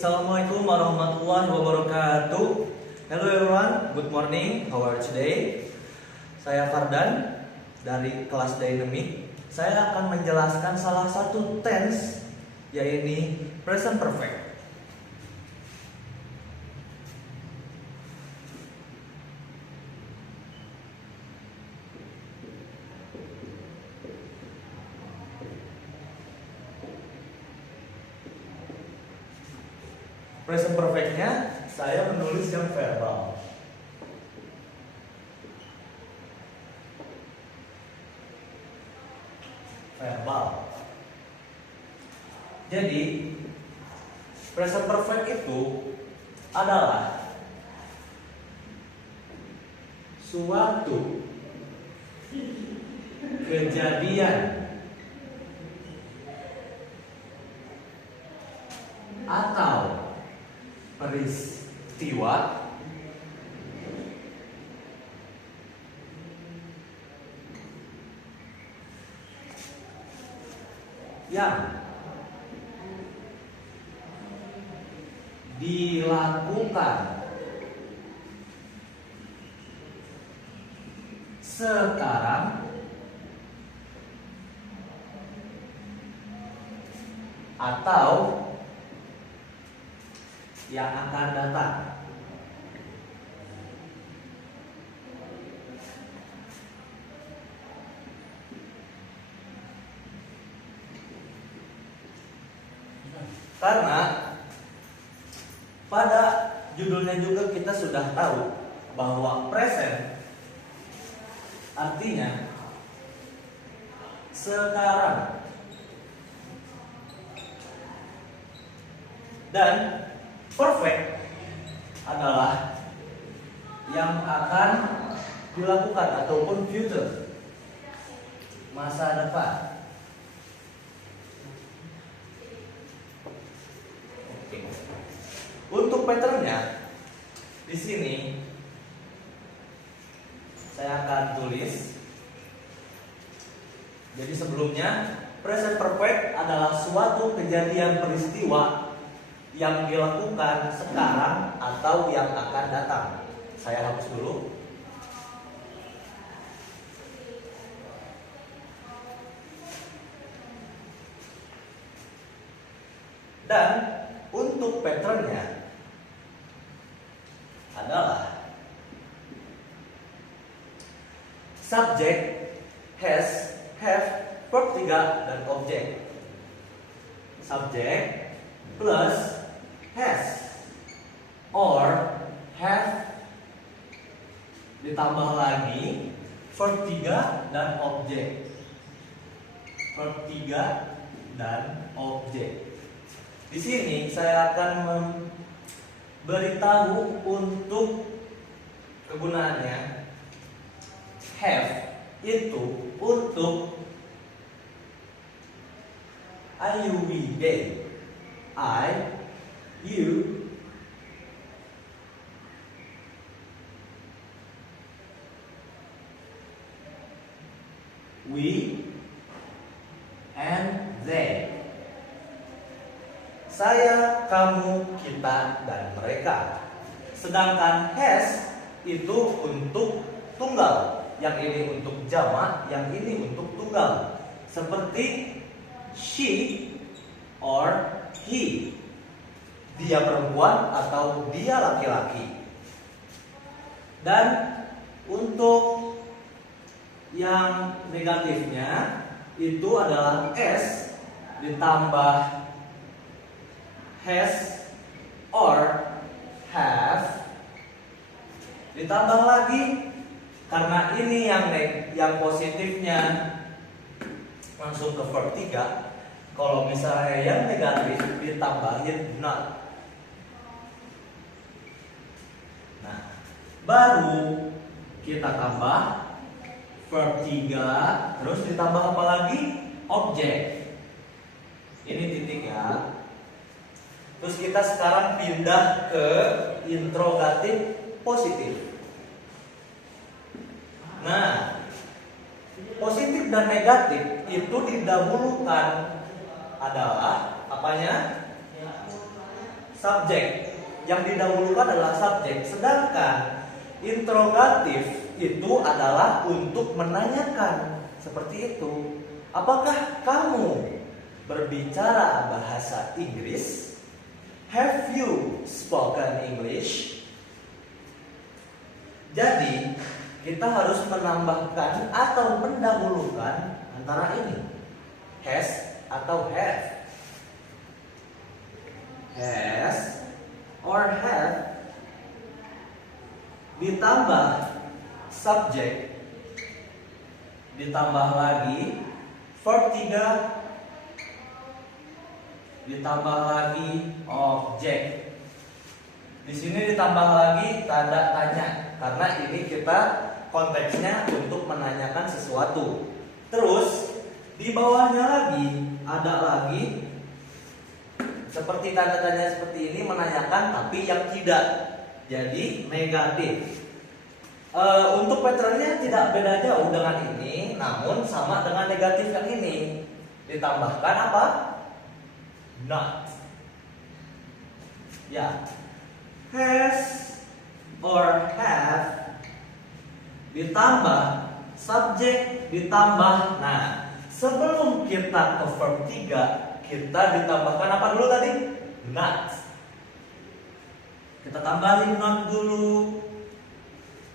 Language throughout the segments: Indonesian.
Assalamualaikum warahmatullahi wabarakatuh. Hello everyone, good morning. How are you today? Saya Fardan dari kelas Dynamic. Saya akan menjelaskan salah satu tense, yaitu present perfect. Present perfect-nya saya menulis yang verbal. Jadi present perfect itu adalah suatu kejadian atau peristiwa yang dilakukan sekarang atau yang akan datang. Karena pada judulnya juga kita sudah tahu bahwa present artinya sekarang, dan perfect adalah yang akan dilakukan ataupun future, masa depan. Oke. Untuk patternnya di sini saya akan tulis. Jadi sebelumnya present perfect adalah suatu kejadian peristiwa yang dilakukan sekarang atau yang akan datang. Saya hapus dulu. Dan untuk patternnya adalah subject, has, have, verb 3 dan object. Subject plus has or have ditambah lagi verb 3 dan objek. Verb 3 dan objek. Di sini saya akan memberitahu untuk kegunaannya. Have itu untuk I, you, we, they. I, you, we, and they. Saya, kamu, kita, dan mereka. Sedangkan has itu untuk tunggal. Yang ini untuk jamak, yang ini untuk tunggal. Seperti she or he. Dia perempuan atau dia laki-laki. Dan untuk yang negatifnya itu adalah s ditambah has or have ditambah lagi, karena ini yang positifnya langsung ke verb 3. Kalau misalnya yang negatif ditambahin not. Nah, baru kita tambah verb 3, terus ditambah apa lagi? Objek. Ini titik ya. Terus kita sekarang pindah ke interrogatif positif. Nah, positif dan negatif itu didahulukan adalah apanya? subjek. Yang didahulukan adalah subjek, sedangkan interrogatif itu adalah untuk menanyakan. Seperti itu. Apakah kamu berbicara bahasa Inggris? Have you spoken English? Jadi, kita harus menambahkan atau mendahulukan antara ini. Has atau have. Has or have ditambah subjek, ditambah lagi verb 3, ditambah lagi objek. Di sini ditambah lagi tanda tanya karena ini kita konteksnya untuk menanyakan sesuatu. Terus di bawahnya lagi ada lagi seperti tanda tanya seperti ini, menanyakan tapi yang tidak. Jadi negatif. Untuk patternnya tidak beda jauh dengan ini, namun sama dengan negatif yang ini. Ditambahkan apa? Not. Ya. Has or have ditambah subjek ditambah. Nah, sebelum kita ke verb 3, kita ditambahkan apa dulu tadi? Not. Kita tambahin not dulu.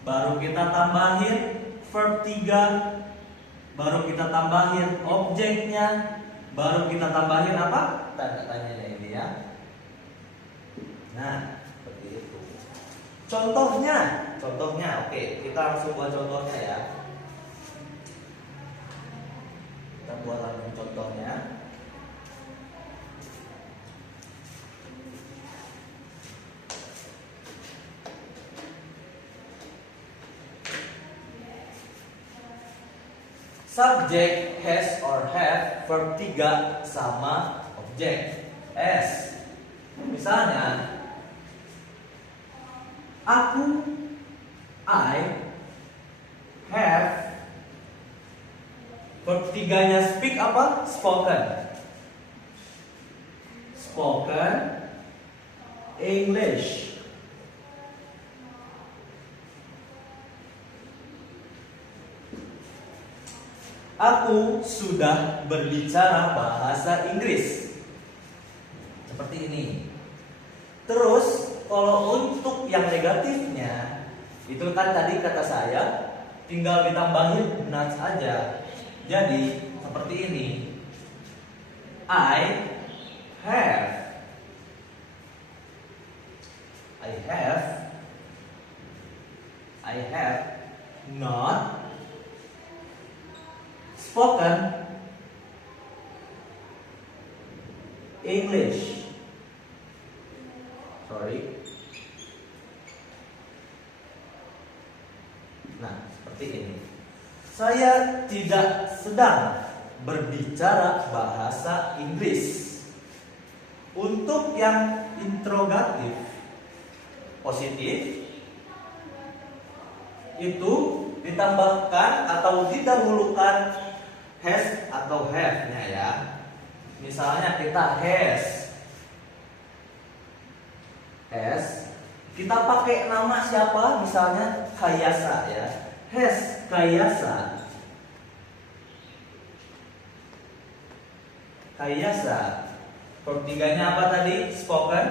Baru kita tambahin verb 3. Baru kita tambahin objeknya. Baru kita tambahin apa? Tanda tanyanya ini ya. Nah, seperti itu. Contohnya, oke, kita langsung buat contohnya ya. Kita buat langsung contohnya. Subjek has or have, verb 3 sama objek S. Misalnya aku, I have, verb 3-nya speak apa? Spoken. Spoken English. Aku sudah berbicara bahasa Inggris. Seperti ini. Terus kalau untuk yang negatifnya, itu kan tadi kata saya tinggal ditambahin not aja. Jadi seperti ini. I have not spoken English. Nah, seperti ini. Saya tidak sedang berbicara bahasa Inggris. Untuk yang interrogatif positif itu ditambahkan atau didahulukan has atau have-nya ya. Misalnya kita has, kita pakai nama siapa? Misalnya Kayasa ya. Has Kayasa. Verb 3-nya apa tadi? Spoken.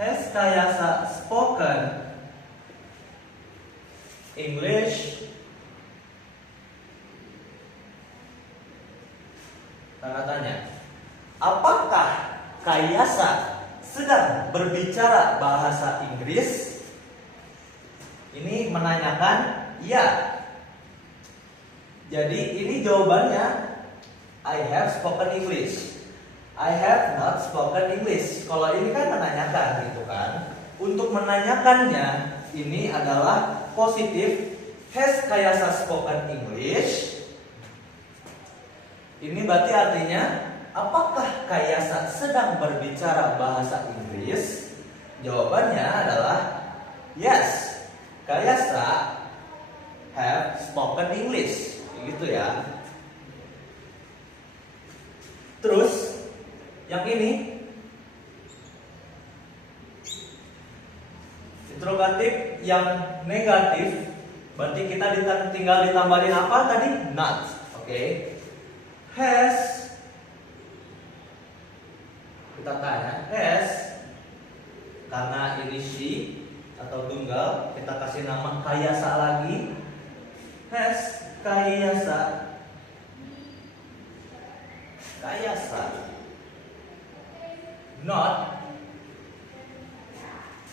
Has Kayasa spoken English? Tanda tanya. Apakah Kayasa sedang berbicara bahasa Inggris? Ini menanyakan ya. Jadi ini jawabannya I have spoken English. I have not spoken English. Kalau ini kan menanyakan gitu kan. Untuk menanyakannya ini adalah positif. Has Kayasa spoken English? Ini berarti artinya apakah Kayasa sedang berbicara bahasa Inggris? Jawabannya adalah yes. Kayasa have spoken English. Gitu ya. Terus yang ini Interrogatif yang negatif berarti kita tinggal ditambahin apa tadi? Not. Oke. Has, kita tanya has, karena ini she atau tunggal, kita kasih nama Kayasa lagi. Has Kayasa, Kayasa not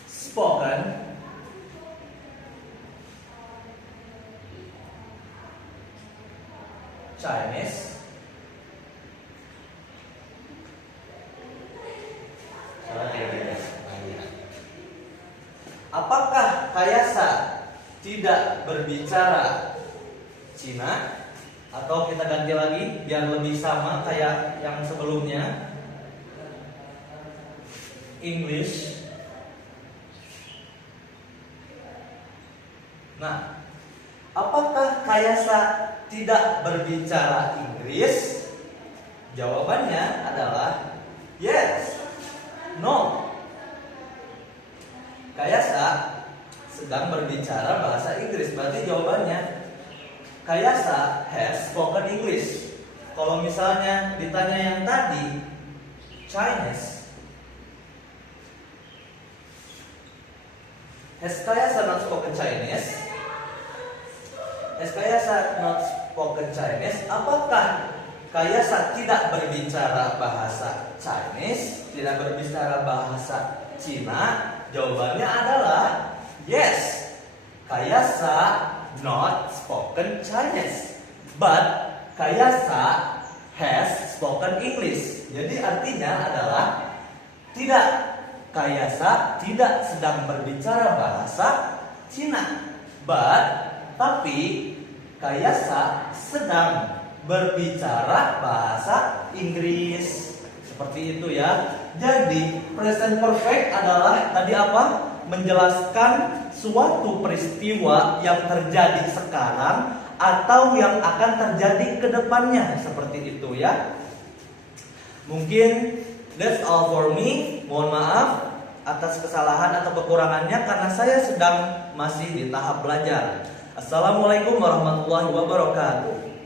spoken Chinese. Apakah Kayasa tidak berbicara Cina? Atau kita ganti lagi biar lebih sama kayak yang sebelumnya, English. Nah, apakah Kayasa tidak berbicara Inggris? Jawabannya adalah yes, no. Kayasa sedang berbicara bahasa Inggris, berarti jawabannya Kayasa has spoken English. Kalau misalnya ditanya yang tadi Chinese, has Kayasa not spoken Chinese? Has Kayasa not spoken Chinese? Apakah Kayasa tidak berbicara bahasa Chinese? Tidak berbicara bahasa Cina? Jawabannya adalah yes. Kayasa not spoken Chinese, but Kayasa has spoken English. Jadi artinya adalah tidak, Kayasa tidak sedang berbicara bahasa Cina, tapi Kayasa sedang berbicara bahasa Inggris. Seperti itu ya. Jadi present perfect adalah tadi apa? Menjelaskan suatu peristiwa yang terjadi sekarang atau yang akan terjadi ke depannya, seperti itu ya. Mungkin that's all for me. Mohon maaf atas kesalahan atau kekurangannya karena saya sedang masih di tahap belajar. Assalamualaikum warahmatullahi wabarakatuh.